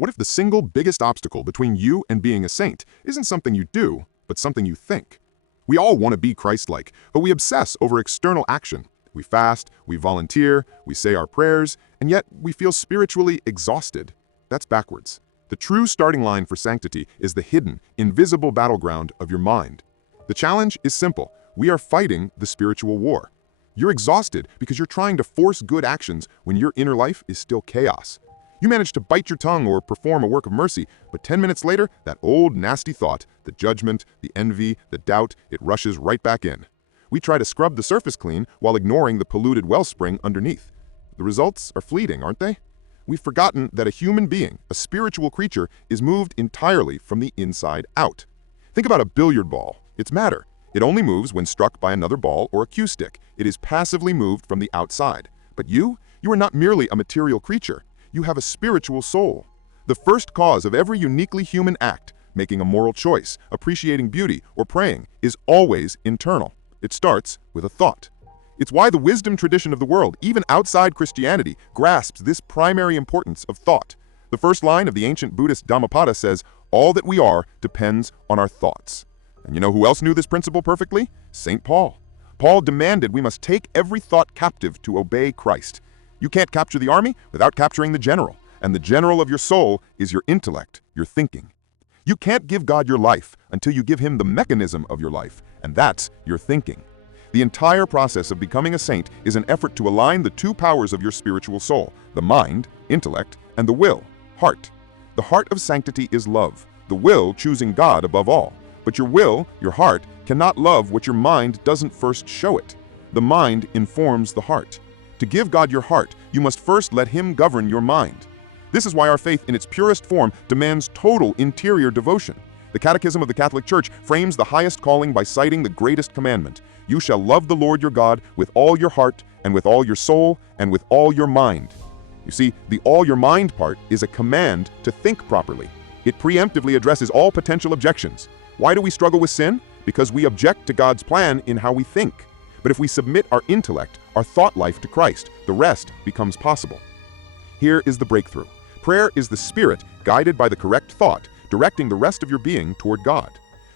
What if the single biggest obstacle between you and being a saint isn't something you do, but something you think? We all want to be Christ-like, but we obsess over external action. We fast, we volunteer, we say our prayers, and yet we feel spiritually exhausted. That's backwards. The true starting line for sanctity is the hidden, invisible battleground of your mind. The challenge is simple. We are fighting the spiritual war. You're exhausted because you're trying to force good actions when your inner life is still chaos. You manage to bite your tongue or perform a work of mercy, but 10 minutes later, that old nasty thought, the judgment, the envy, the doubt, it rushes right back in. We try to scrub the surface clean while ignoring the polluted wellspring underneath. The results are fleeting, aren't they? We've forgotten that a human being, a spiritual creature, is moved entirely from the inside out. Think about a billiard ball. It's matter. It only moves when struck by another ball or a cue stick. It is passively moved from the outside. But you are not merely a material creature. You have a spiritual soul. The first cause of every uniquely human act, making a moral choice, appreciating beauty, or praying, is always internal. It starts with a thought. It's why the wisdom tradition of the world, even outside Christianity, grasps this primary importance of thought. The first line of the ancient Buddhist Dhammapada says, "All that we are depends on our thoughts." And you know who else knew this principle perfectly? St. Paul. Paul demanded we must take every thought captive to obey Christ. You can't capture the army without capturing the general, and the general of your soul is your intellect, your thinking. You can't give God your life until you give him the mechanism of your life, and that's your thinking. The entire process of becoming a saint is an effort to align the two powers of your spiritual soul, the mind, intellect, and the will, heart. The heart of sanctity is love, the will choosing God above all. But your will, your heart, cannot love what your mind doesn't first show it. The mind informs the heart. To give God your heart, you must first let him govern your mind. This is why our faith in its purest form demands total interior devotion. The Catechism of the Catholic Church frames the highest calling by citing the greatest commandment. You shall love the Lord your God with all your heart, and with all your soul, and with all your mind. You see, the all your mind part is a command to think properly. It preemptively addresses all potential objections. Why do we struggle with sin? Because we object to God's plan in how we think. But if we submit our intellect, our thought life to Christ, the rest becomes possible. Here is the breakthrough. Prayer is the spirit guided by the correct thought, directing the rest of your being toward God.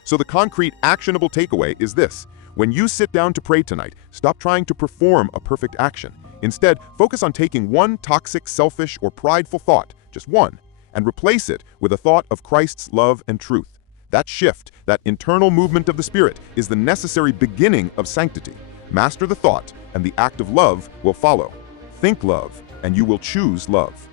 So the concrete, actionable takeaway is this. When you sit down to pray tonight, stop trying to perform a perfect action. Instead, focus on taking one toxic, selfish, or prideful thought, just one, and replace it with a thought of Christ's love and truth. That shift, that internal movement of the Spirit, is the necessary beginning of sanctity. Master the thought, and the act of love will follow. Think love, and you will choose love.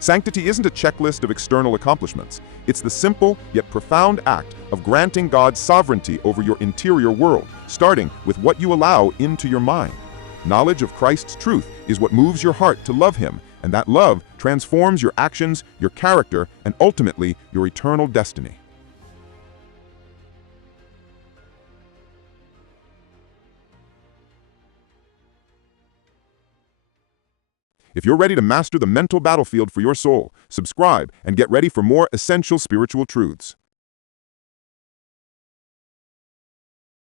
Sanctity isn't a checklist of external accomplishments. It's the simple yet profound act of granting God's sovereignty over your interior world, starting with what you allow into your mind. Knowledge of Christ's truth is what moves your heart to love him, and that love transforms your actions, your character, and ultimately your eternal destiny. If you're ready to master the mental battlefield for your soul, subscribe and get ready for more essential spiritual truths.